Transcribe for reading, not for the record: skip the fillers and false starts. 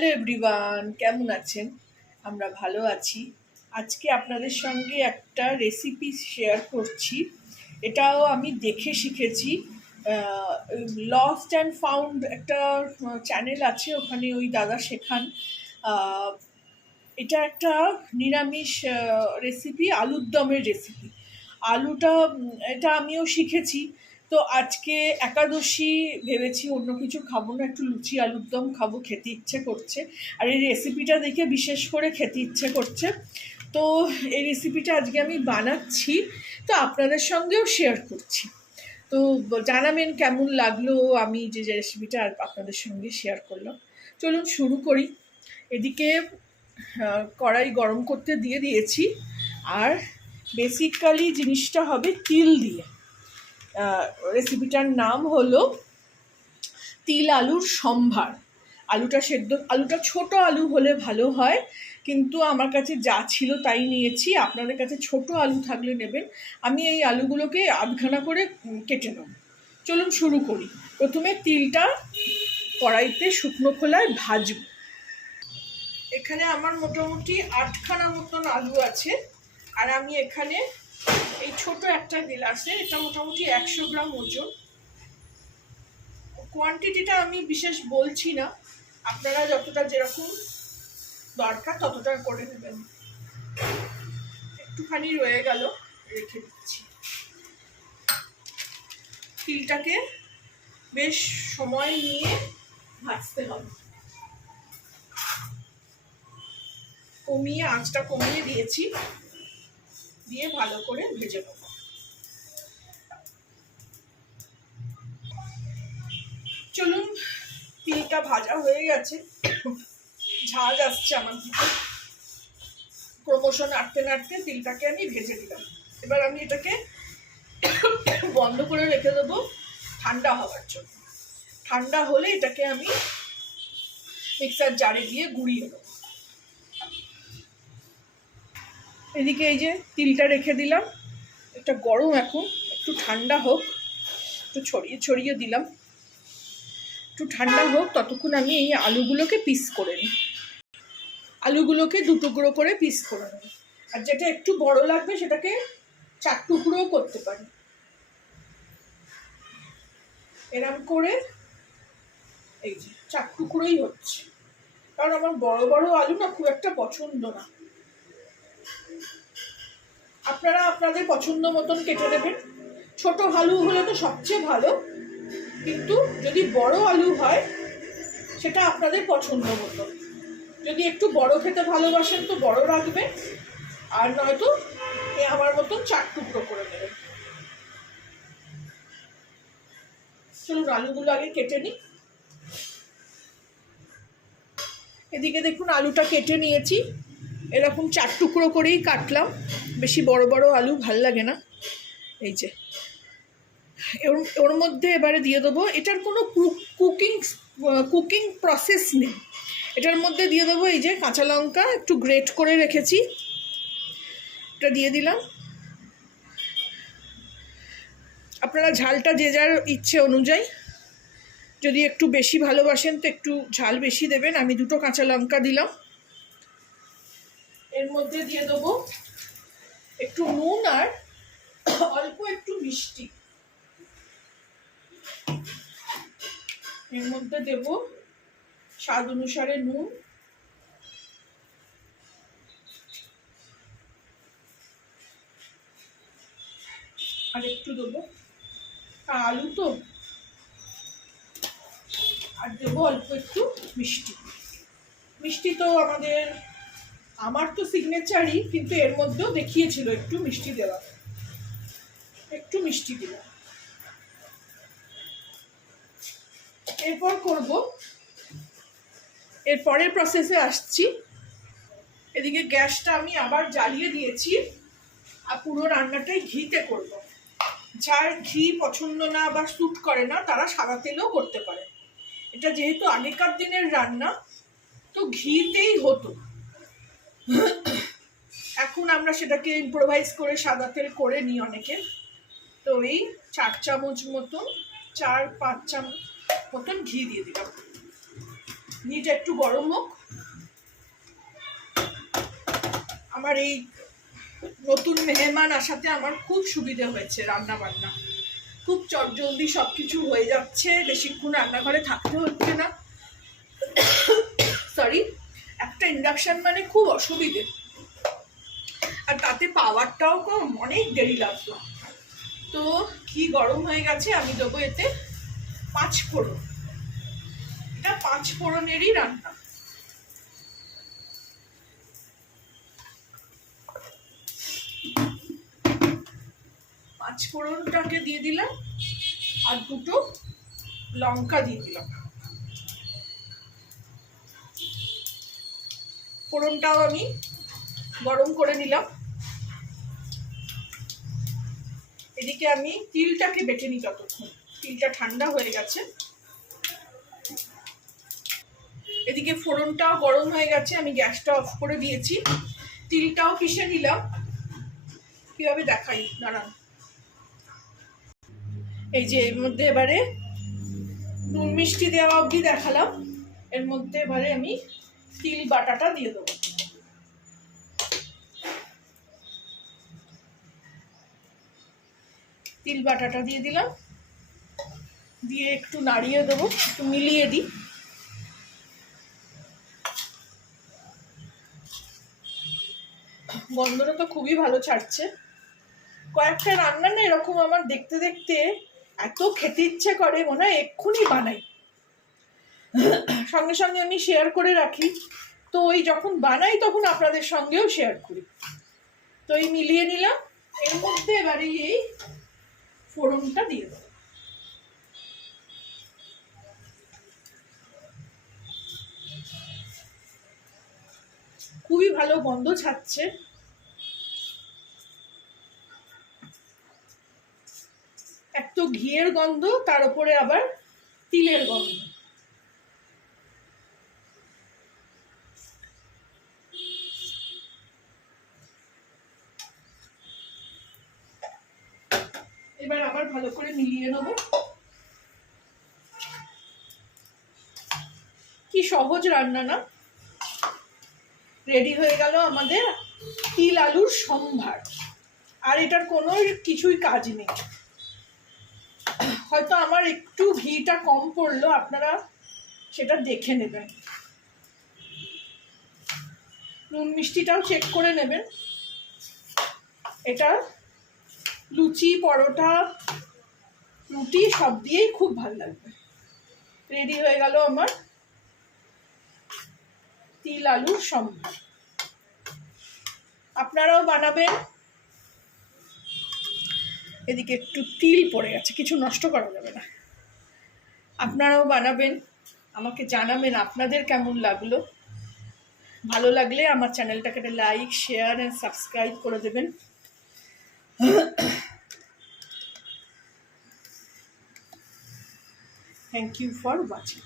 Hello everyone, কেমন আছেন? আমরা ভালো আছি। আজকে আপনাদের সঙ্গে একটা রেসিপি শেয়ার করছি। এটাও আমি দেখে শিখেছি। লস্ট অ্যান্ড ফাউন্ড একটা চ্যানেল আছে, ওখানে ওই দাদা শেখান। এটা একটা নিরামিষ রেসিপি, আলুর দমের রেসিপি। এটা আমিও শিখেছি। তো আজকে একাদশী, ভেবেছি অন্য কিছু খাবো না, একটু লুচি আলুর দম খাবো, খেতে ইচ্ছে করছে। আর এই রেসিপিটা দেখে বিশেষ করে খেতে ইচ্ছে করছে। তো এই রেসিপিটা আজকে আমি বানাচ্ছি, তো আপনাদের সঙ্গেও শেয়ার করছি। তো জানাবেন কেমন লাগলো আমি যে রেসিপিটা আপনাদের সঙ্গে শেয়ার করলাম। চলুন শুরু করি। এদিকে কড়াই গরম করতে দিয়ে দিয়েছি। আর বেসিক্যালি জিনিসটা হবে তিল দিয়ে। রেসিপিটার নাম হলো তিল আলুর সম্ভার। আলুটা ছোট আলু হলে ভালো হয়, কিন্তু আমার কাছে যা ছিল তাই নিয়েছি। আপনাদের কাছে ছোট আলু থাকলে নেবেন। আমি এই আলুগুলোকে আধখানা করে কেটে নেব। চলুন শুরু করি। প্রথমে তিলটা কড়াইতে শুকনো খোলায় ভাজব। এখানে আমার মোটামুটি 8খানা মতন আলু আছে। আর আমি এখানে এই ছোট একটা গ্লাসে, এটা মোটামুটি 100 গ্রাম ওজন। কোয়ান্টিটিটা আমি বিশেষ বলছি না, আপনারা যতটা যেরকম দরকার ততটা করে নেবেন। একটুখানি রয়ে গেল, রেখে দিচ্ছি। তিলটাকে বেশ সময় নিয়ে ভাজতে হবে। আঁচটা কমিয়ে দিয়েছি, দিয়ে ভালো করে ভেজে নেব। চলুন, তিলটা ভাজা হয়ে গেছে, ঝাঁজ আসছে আমার দিকে। ক্রমশ নাড়তে নাড়তে তিলটাকে আমি ভেজে দিলাম। এবার আমি এটাকে বন্ধ করে রেখে দেবো ঠান্ডা হওয়ার জন্য। ঠান্ডা হলে এটাকে আমি মিক্সার জারে দিয়ে গুঁড়িয়ে দেবো। এদিকে এই যে তিলটা রেখে দিলাম, এটা গরম, এখন একটু ঠান্ডা হোক। একটু ছড়িয়ে ছড়িয়ে দিলাম, একটু ঠান্ডা হোক। ততক্ষণ আমি এই আলুগুলোকে পিস করে নিই। আলুগুলোকে 2 টুকরো করে পিস করে নেব। আর যেটা একটু বড় লাগবে সেটাকে 4 টুকরোও করতে পারি। এরম করে এই যে 4 টুকরোই হচ্ছে, কারণ আমার বড় বড় আলু না খুব একটা পছন্দ না। আপনারা আপনাদের পছন্দ মতন কেটে দেবেন। ছোট আলু হলে তো সবচেয়ে ভালো, কিন্তু যদি বড় আলু হয় সেটা আপনাদের পছন্দ মতো। যদি একটু বড় খেতে ভালোবাসেন তো বড় রাখবেন, আর নয়তো আমার মতন 4 টুকরো করে নেবেন। চলুন আলুগুলো আগে কেটে নিই। এদিকে দেখুন আলুটা কেটে নিয়েছি, এরকম 4 টুকরো করেই কাটলাম। বেশি বড় বড় আলু ভাল লাগে না। এই যে ওর মধ্যে এবারে দিয়ে দেবো, এটার কোনো কুকিং প্রসেস নেই। এটার মধ্যে দিয়ে দেবো এই যে কাঁচা লঙ্কা একটু গ্রেট করে রেখেছি, এটা দিয়ে দিলাম। আপনারা ঝালটা যে যার ইচ্ছে অনুযায়ী, যদি একটু বেশি ভালোবাসেন তো একটু ঝাল বেশি দেবেন। আমি 2টো কাঁচা লঙ্কা দিলাম। এর মধ্যে দিয়ে দেবো একটু নুন আর অল্প একটু মিষ্টি। এর মধ্যে দেব স্বাদ অনুসারে নুন, আর একটু দেবো, আলু তো, আর দেবো অল্প একটু মিষ্টি। মিষ্টি তো আমার তো সিগনেচারই, কিন্তু এর মধ্যেও দেখিয়েছিল একটু মিষ্টি দেওয়া। একটু মিষ্টি দিলাম। এরপর করব, এর পরের প্রসেসে আসছি। এদিকে গ্যাসটা আমি আবার জ্বালিয়ে দিয়েছি, আর পুরো রান্নাটাই ঘিতে করব। যার ঘি পছন্দ না বা স্যুট করে না তারা সাদা তেলেও করতে পারে। এটা যেহেতু আগেকার দিনের রান্না, তো ঘিতেই হতো। এখন আমরা সেটাকে ইম্প্রোভাইজ করে সাদা তেল করে নিই অনেকে। তো এই 4 চামচ মতন, 4-5 চামচ মতন ঘি দিয়ে দিলাম। ঘিটা একটু গরম হোক। আমার এই নতুন মেহমান আসাতে আমার খুব সুবিধা হয়েছে, রান্না বান্না খুব চটজলদি সব কিছু হয়ে যাচ্ছে, বেশিক্ষণ রান্নাঘরে থাকতে হচ্ছে না। সরি, একটা ইন্ডাকশন মানে খুব অসুবিধে, আর তাতে পাওয়ারটাও কম, অনেক দেরি লাগলো। তো ঘি গরম হয়ে গেছে, আমি দেবো এতে 5 ফোড়ন। এটা 5 ফোড়নেরই রান্না। ফোড়নটাকে দিয়ে দিলাম, আর 2টো লঙ্কা দিয়ে দিলাম। ফোড়নটাও আমি গরম করে নিলাম। এদিকে আমি তিলটাকে বেটে নিই ততক্ষণ, তিলটা ঠান্ডা হয়ে গেছে। এদিকে ফোড়নটাও গরম হয়ে গেছে, আমি গ্যাসটা অফ করে দিয়েছি। তিলটাও পিষে নিলাম, কিভাবে দেখাই দাঁড়ান। এই যে এর মধ্যে এবারে নুন মিষ্টি দেওয়া অবধি দেখালাম, এর মধ্যে এবারে আমি তিল বাটাটা দিয়ে দেবো। তিল বাটাটা দিয়ে দিলাম, দিয়ে একটু নাড়িয়ে দেবো, একটু মিলিয়ে দিই। গন্ধটা তো খুবই ভালো ছাড়ছে। কয়েকটা রান্না না এরকম আমার দেখতে দেখতে এত খেতে ইচ্ছে করে, মনে হয় এক্ষুনি বানাই। সঙ্গে সঙ্গে আমি শেয়ার করে রাখি, তো ওই যখন বানাই তখন আপনাদের সঙ্গেও শেয়ার করি। তো এই মিলিয়ে নিলাম, এর মধ্যে এবারে এই ফোড়নটা দিয়ে দেবো। খুবই ভালো গন্ধ ছাড়ছে। এক তো ঘিয়ের গন্ধ, তার উপরে আবার তিলের গন্ধ। এবার আবার ভালো করে মিলিয়ে নেব। কি সহজ রান্না না? রেডি হয়ে গেল আমাদের তিল আলুর সম্ভার। আর এটার কোনো কিছুই কাজ নেই। হয়তো আমার একটু ঘিটা কম পড়লো, আপনারা সেটা দেখে নেবেন। নুন মিষ্টিটাও চেক করে নেবেন। এটা লুচি, পরোটা, রুটি সব দিয়েই খুব ভালো লাগবে। রেডি হয়ে গেল আমার তিল আলুর সম্ভার। আপনারাও বানাবেন। এদিকে একটু তিল পড়ে গেছে, কিছু নষ্ট করা যাবে না। আপনারাও বানাবেন, আমাকে জানাবেন আপনাদের কেমন লাগলো। ভালো লাগলে আমার চ্যানেলটাকে লাইক, শেয়ার এন্ড সাবস্ক্রাইব করে দেবেন। Thank you for watching.